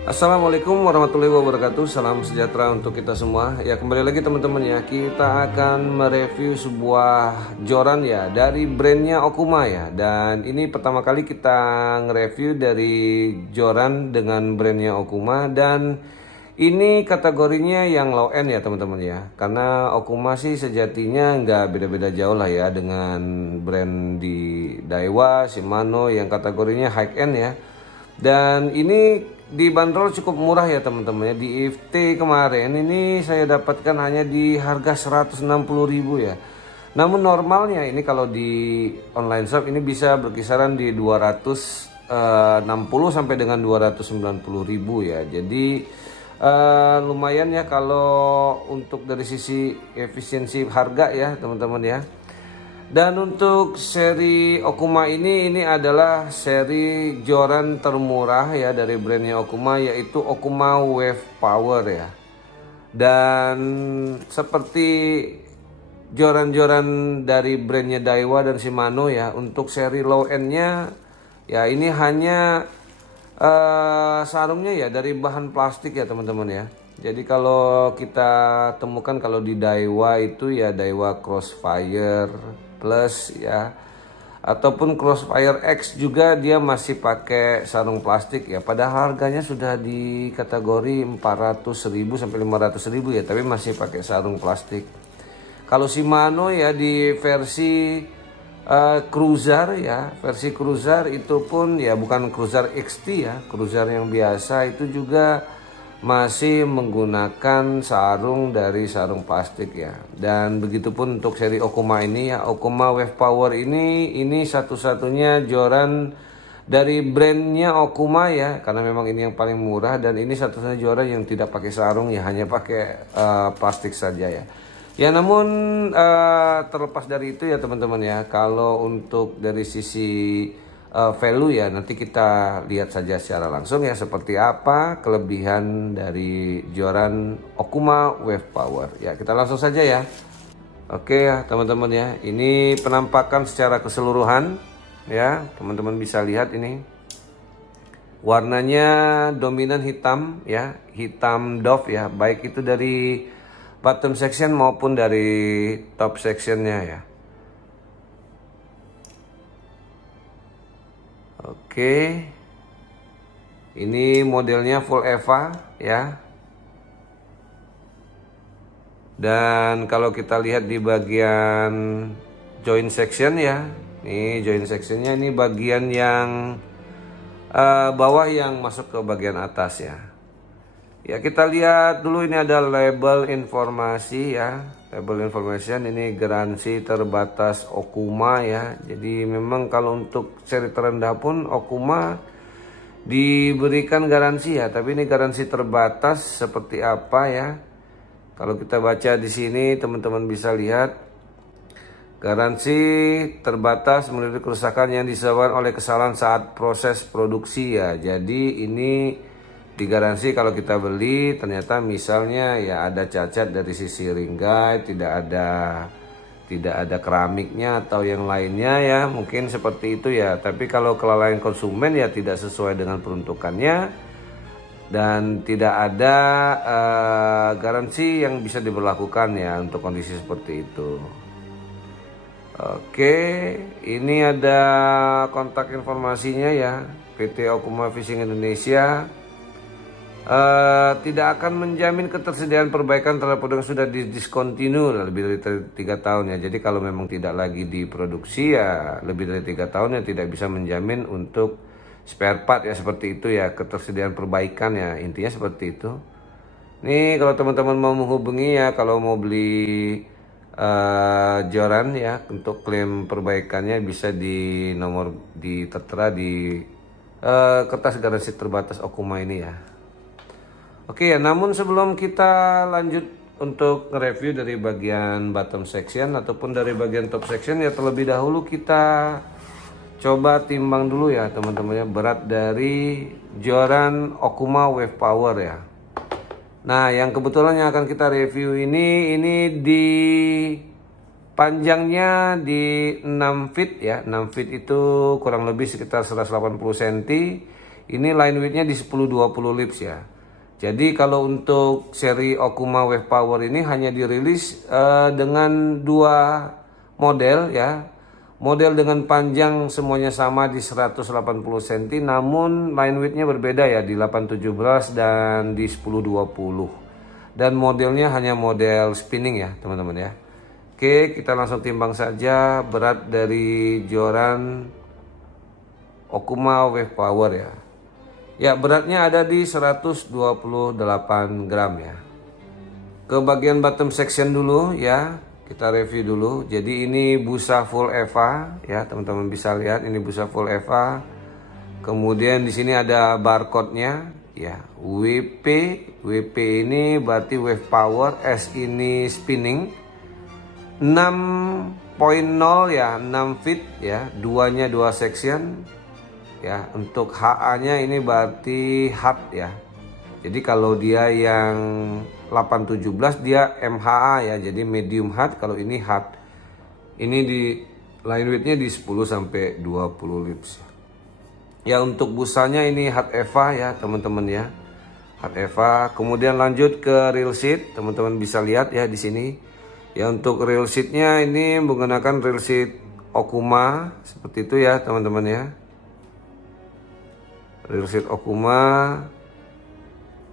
Assalamualaikum warahmatullahi wabarakatuh. Salam sejahtera untuk kita semua. Ya, kembali lagi teman-teman ya. Kita akan mereview sebuah joran ya dari brandnya Okuma ya. Dan ini pertama kali kita nge-review dari joran dengan brandnya Okuma. Dan ini kategorinya yang low end ya teman-teman ya. Karena Okuma sih sejatinya nggak beda-beda jauh lah ya dengan brand di Daiwa, Shimano yang kategorinya high end ya. Dan ini dibanderol cukup murah ya teman-teman ya. Di IFT kemarin ini saya dapatkan hanya di harga 160.000 ya. Namun normalnya ini kalau di online shop ini bisa berkisaran di 260 sampai dengan 290.000 ya. Jadi lumayan ya kalau untuk dari sisi efisiensi harga ya teman-teman ya. Dan untuk seri Okuma ini adalah seri joran termurah ya dari brandnya Okuma, yaitu Okuma Wave Power ya. Dan seperti joran-joran dari brandnya Daiwa dan Shimano ya, untuk seri low endnya ya ini hanya sarungnya ya dari bahan plastik ya teman-teman ya. Jadi kalau kita temukan kalau di Daiwa itu ya Daiwa Crossfire Plus ya, ataupun Crossfire X juga dia masih pakai sarung plastik ya. Padahal harganya sudah di kategori 400.000 sampai 500.000 ya, tapi masih pakai sarung plastik. Kalau Shimano ya di versi cruiser ya, versi cruiser itu pun ya bukan cruiser XT ya, cruiser yang biasa itu juga masih menggunakan sarung dari sarung plastik ya. Dan begitupun untuk seri Okuma ini ya, Okuma Wave Power ini satu-satunya joran dari brandnya Okuma ya, karena memang ini yang paling murah. Dan ini satu-satunya joran yang tidak pakai sarung ya, hanya pakai plastik saja ya. Ya namun terlepas dari itu ya teman-teman ya, kalau untuk dari sisi value ya nanti kita lihat saja secara langsung ya seperti apa kelebihan dari joran Okuma Wave Power ya. Kita langsung saja ya. Oke ya teman-teman ya, ini penampakan secara keseluruhan ya, teman-teman bisa lihat ini warnanya dominan hitam ya, hitam doff ya, baik itu dari bottom section maupun dari top sectionnya ya. Oke, ini modelnya full EVA ya. Dan kalau kita lihat di bagian joint section ya, ini joint sectionnya, ini bagian yang bawah yang masuk ke bagian atas ya. Ya kita lihat dulu, ini ada label informasi ya. Label information ini garansi terbatas Okuma ya. Jadi memang kalau untuk seri terendah pun Okuma diberikan garansi ya, tapi ini garansi terbatas seperti apa ya. Kalau kita baca di sini teman-teman bisa lihat garansi terbatas menurut kerusakan yang disebabkan oleh kesalahan saat proses produksi ya. Jadi ini digaransi kalau kita beli ternyata misalnya ya ada cacat dari sisi ring guide, tidak ada keramiknya atau yang lainnya ya, mungkin seperti itu ya. Tapi kalau kelalaian konsumen ya tidak sesuai dengan peruntukannya dan tidak ada garansi yang bisa diberlakukan ya untuk kondisi seperti itu. Oke, ini ada kontak informasinya ya, PT Okuma Fishing Indonesia. Tidak akan menjamin ketersediaan perbaikan terhadap produk yang sudah discontinue lebih dari 3 tahun ya. Jadi kalau memang tidak lagi diproduksi ya lebih dari 3 tahun ya tidak bisa menjamin untuk spare part ya, seperti itu ya, ketersediaan perbaikan ya, intinya seperti itu. Nih kalau teman-teman mau menghubungi ya, kalau mau beli joran ya untuk klaim perbaikannya bisa di nomor tertera di kertas garansi terbatas Okuma ini ya. Oke ya, namun sebelum kita lanjut untuk nge-review dari bagian bottom section ataupun dari bagian top section ya, terlebih dahulu kita coba timbang dulu ya teman-teman ya berat dari joran Okuma Wave Power ya. Nah yang kebetulan yang akan kita review ini di panjangnya di 6 feet ya, 6 feet itu kurang lebih sekitar 180 cm. Ini line widthnya di 10-20 lips ya. Jadi kalau untuk seri Okuma Wave Power ini hanya dirilis dengan 2 model ya. Model dengan panjang semuanya sama di 180 cm, namun line widthnya berbeda ya, di 817 dan di 1020. Dan modelnya hanya model spinning ya teman-teman ya. Oke, kita langsung timbang saja berat dari joran Okuma Wave Power ya. Ya, beratnya ada di 128 gram ya. Ke bagian bottom section dulu ya, kita review dulu. Jadi ini busa full EVA ya, teman-teman bisa lihat ini busa full EVA. Kemudian di sini ada barcode-nya ya, WP. WP ini berarti Wave Power, S ini spinning. 6.0 ya, 6 feet ya, duanya 2 section. Ya, untuk HA-nya ini berarti hard ya. Jadi kalau dia yang 817 dia MHA ya, jadi medium hard. Kalau ini hard. Ini di line width-nya di 10 sampai 20 lips. Ya, untuk busanya ini hard EVA ya, teman-teman ya. Hard EVA. Kemudian lanjut ke reel seat, teman-teman bisa lihat ya di sini. Ya, untuk reel seat-nya ini menggunakan reel seat Okuma seperti itu ya, teman-teman ya. Reel seat Okuma.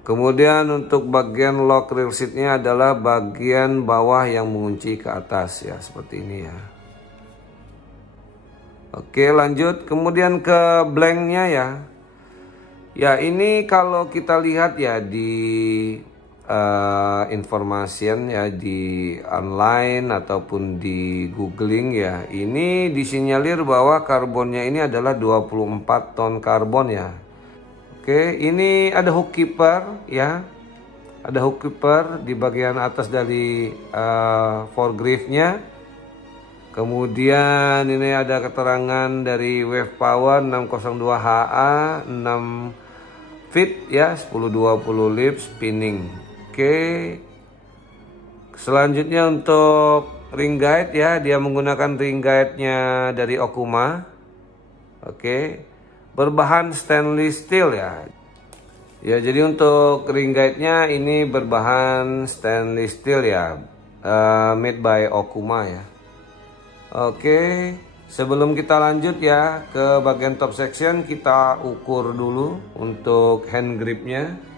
Kemudian untuk bagian lock reel seatnya adalah bagian bawah yang mengunci ke atas ya, seperti ini ya. Oke, lanjut kemudian ke blanknya ya. Ya, ini kalau kita lihat ya di information ya, di online ataupun di googling ya, ini disinyalir bahwa karbonnya ini adalah 24 ton karbon ya. Oke, ini ada hook keeper ya, ada hook keeper di bagian atas dari foregrip-nya. Kemudian ini ada keterangan dari Wave Power 602 HA 6 feet ya, 10-20 lips spinning. Oke, selanjutnya untuk ring guide ya, dia menggunakan ring guide-nya dari Okuma. Oke, berbahan stainless steel ya. Ya, jadi untuk ring guide-nya ini berbahan stainless steel ya, made by Okuma ya. Oke, sebelum kita lanjut ya ke bagian top section, kita ukur dulu untuk hand grip-nya.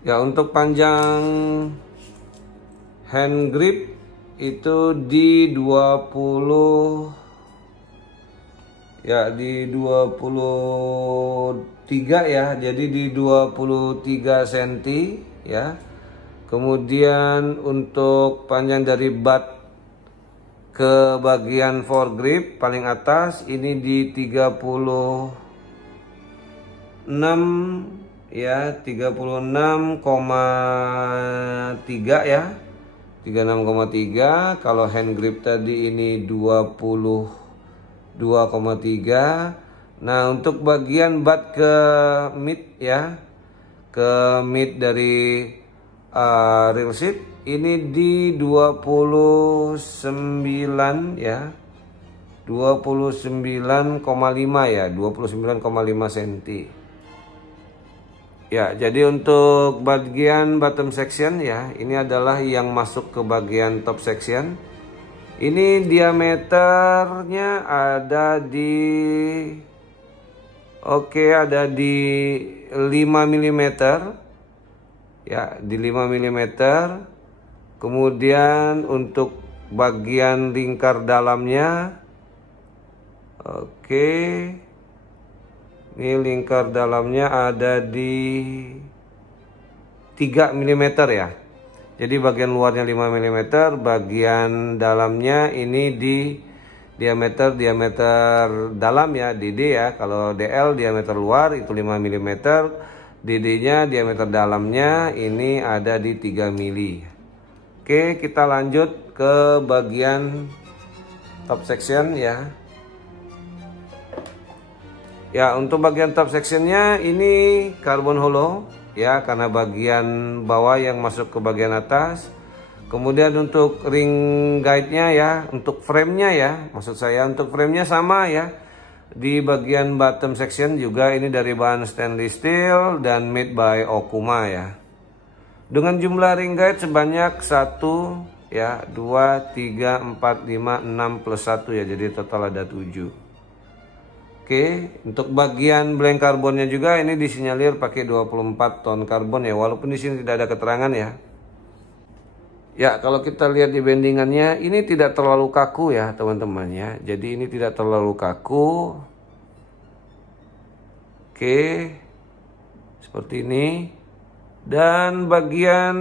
Ya, untuk panjang hand grip itu di 20 ya, di 23 ya, jadi di 23 cm ya. Kemudian untuk panjang dari butt ke bagian foregrip paling atas ini di 36 ya, 36,3 ya, 36,3. Kalau hand grip tadi ini 22,3. Nah, untuk bagian butt ke mid ya, ke mid dari reel seat ini di 29 ya, 29,5 ya, 29,5 cm. Ya, jadi untuk bagian bottom section ya, ini adalah yang masuk ke bagian top section. Ini diameternya ada di ada di 5 mm. Ya, di 5 mm. Kemudian untuk bagian lingkar dalamnya ini lingkar dalamnya ada di 3 mm ya. Jadi bagian luarnya 5 mm, bagian dalamnya ini di diameter dalam ya, DD ya. Kalau DL diameter luar itu 5 mm, DD-nya diameter dalamnya ini ada di 3 mm. Oke, kita lanjut ke bagian top section ya. Ya, untuk bagian top sectionnya ini karbon hollow ya, karena bagian bawah yang masuk ke bagian atas. Kemudian untuk ring guide-nya ya, untuk frame-nya ya, maksud saya untuk frame-nya sama ya. Di bagian bottom section juga ini dari bahan stainless steel dan made by Okuma ya. Dengan jumlah ring guide sebanyak 1 ya, 2, 3, 4, 5, 6 plus 1 ya. Jadi total ada 7. Oke, untuk bagian blank karbonnya juga ini disinyalir pakai 24 ton karbon ya, walaupun di sini tidak ada keterangan ya. Ya, kalau kita lihat di bendingannya ini tidak terlalu kaku ya teman-teman ya. Jadi ini tidak terlalu kaku. Oke, seperti ini. Dan bagian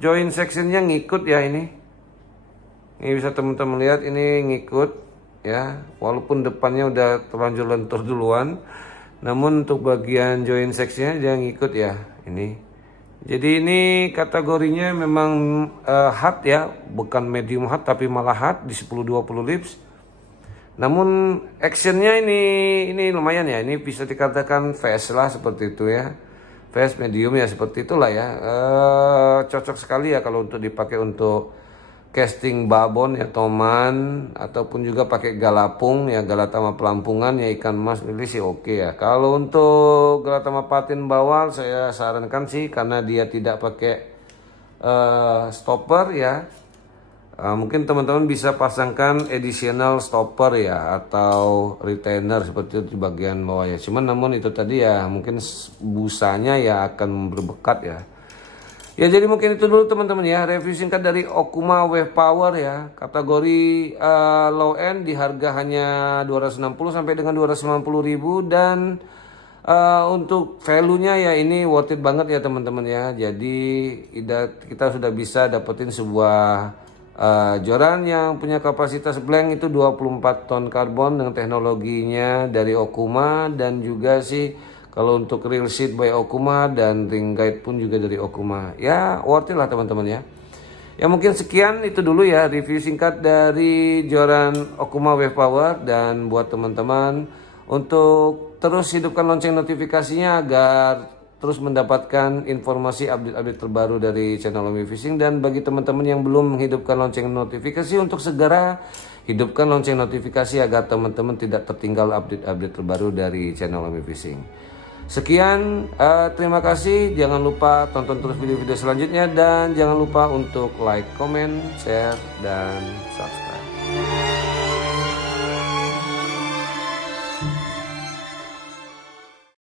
joint sectionnya ngikut ya ini. Ini bisa teman-teman lihat ini ngikut ya. Walaupun depannya udah terlanjur lentur duluan. Namun untuk bagian joint sectionnya dia ngikut ya ini. Jadi ini kategorinya memang hard ya, bukan medium hard tapi malah hard di 10-20 lips. Namun actionnya ini lumayan ya, ini bisa dikatakan fast lah seperti itu ya, fast medium ya seperti itulah ya. Cocok sekali ya kalau untuk dipakai untuk casting babon ya, toman, ataupun juga pakai galapung ya, galatama pelampungan ya, ikan mas ini sih oke ya. Kalau untuk galatama patin bawal saya sarankan sih karena dia tidak pakai stopper ya. Mungkin teman-teman bisa pasangkan additional stopper ya atau retainer seperti itu di bagian bawah ya. Cuman namun itu tadi ya mungkin busanya ya akan berbekat ya. Ya jadi mungkin itu dulu teman-teman ya, review singkat dari Okuma Wave Power ya. Kategori low end di harga hanya 260 sampai dengan 290.000 dan untuk value-nya ya ini worth it banget ya teman-teman ya. Jadi kita sudah bisa dapetin sebuah joran yang punya kapasitas blank itu 24 ton karbon dengan teknologinya dari Okuma, dan juga sih kalau untuk reel sheet by Okuma dan ring guide pun juga dari Okuma. Ya worth it lah teman-teman ya. Ya mungkin sekian itu dulu ya review singkat dari joran Okuma Wave Power. Dan buat teman-teman untuk terus hidupkan lonceng notifikasinya agar terus mendapatkan informasi update-update terbaru dari channel Omi Fishing. Dan bagi teman-teman yang belum menghidupkan lonceng notifikasi, untuk segera hidupkan lonceng notifikasi agar teman-teman tidak tertinggal update-update terbaru dari channel Omi Fishing. Sekian, terima kasih. Jangan lupa tonton terus video-video selanjutnya dan jangan lupa untuk like, comment, share, dan subscribe.